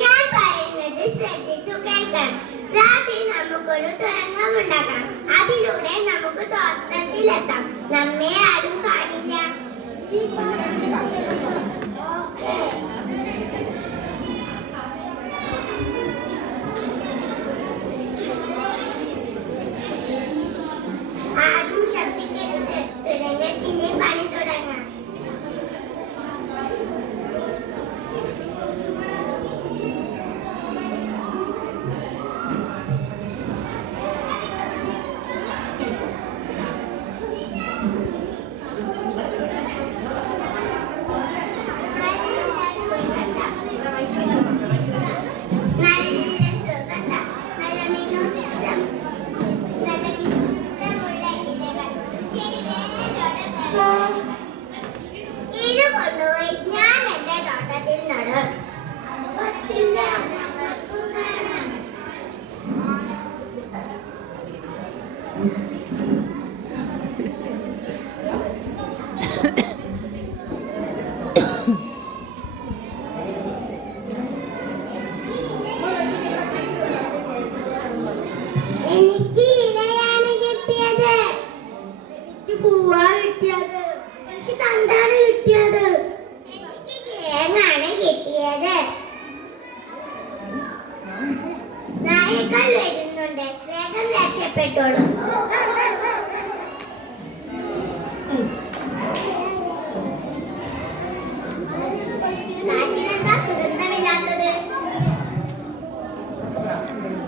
ഞാൻ പറയുന്നത് ശ്രദ്ധിച്ചു കേൾക്കണം. രാത്രി നമുക്കൊരു തുരങ്കമുണ്ടാക്കണം. അതിലൂടെ നമുക്ക് തോട്ടത്തിലെത്താം. നമ്മെ ആരും കാണില്ല. ആരും ശബ്ദിക്കരുത്. തുരങ്കത്തിന്റെ പണി തുടങ്ങാം. ഇത് കൊണ്ടുപോയി ഞാൻ എന്റെ തോട്ടത്തിൽ നടും. എനിക്ക് ഇലയാണ് കിട്ടിയത്. എനിക്ക് പൂവാ കിട്ടിയത്. എനിക്ക് തണ്ടാണ് കിട്ടിയത്. എനിക്ക് കിഴങ്ങാണ് കിട്ടിയത്. നായകൾ വരുന്നുണ്ട്. വേഗം രക്ഷപ്പെട്ടോളൂ. കാറ്റിനെന്താ സുഗന്ധമില്ലാത്തത്?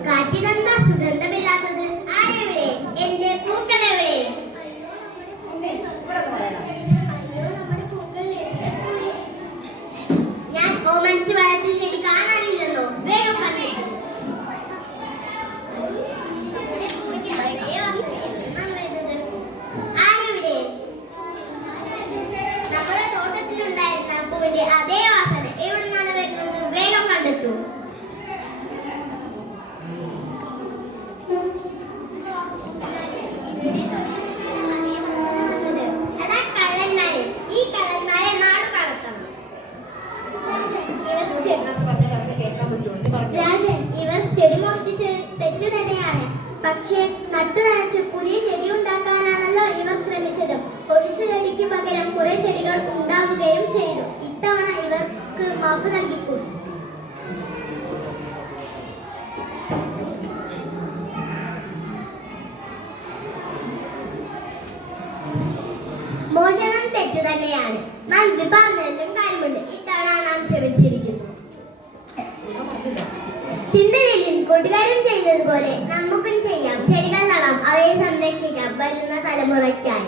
കാറ്റിനെന്താ സുഗന്ധമില്ലാത്തത്? ആരെവിടെ? എന്റെ പൂക്കൾ എവിടെ? ഞാൻ ഓമനിച്ച് വളർത്തിയ ചെടി കാണാനില്ലെന്നോ? വേഗം കണ്ടേ. ആരെവിടെ? നമ്മുടെ തോട്ടത്തിലുണ്ടായിരുന്ന പൂവിന്റെ അതേ വാസന എവിടെ നിന്നാണ് വരുന്നത്? വേഗം കണ്ടെത്തൂ. രാജൻ, ഇവർ ചെടി മോഷ്ടിച്ച് തെറ്റു തന്നെയാണ്. പക്ഷേ നട്ടു നനച്ച് പുതിയ ചെടി ഉണ്ടാക്കാനാണല്ലോ ഇവർ ശ്രമിച്ചത്. ഒഴിച്ചു ചെടിക്ക് പകരം കുറെ ചെടികൾ ഉണ്ടാവുകയും ചെയ്തു. ഇത്തവണ ഇവർക്ക് മാപ്പ് നൽകിക്കൂടും. മോഷണം തെറ്റു തന്നെയാണ്. മന്ത്രി പറഞ്ഞതിലും കാര്യമുണ്ട്. ഇത്തവണ നാം ക്ഷമിച്ചിരിക്കുന്നു. ചിന്തയിലും കൂട്ടുകാരും ചെയ്തതുപോലെ നമുക്കും ചെയ്യാം. ചെടികൾ നടാം, അവയെ സംരക്ഷിക്കാം വരുന്ന തലമുറയ്ക്കായി.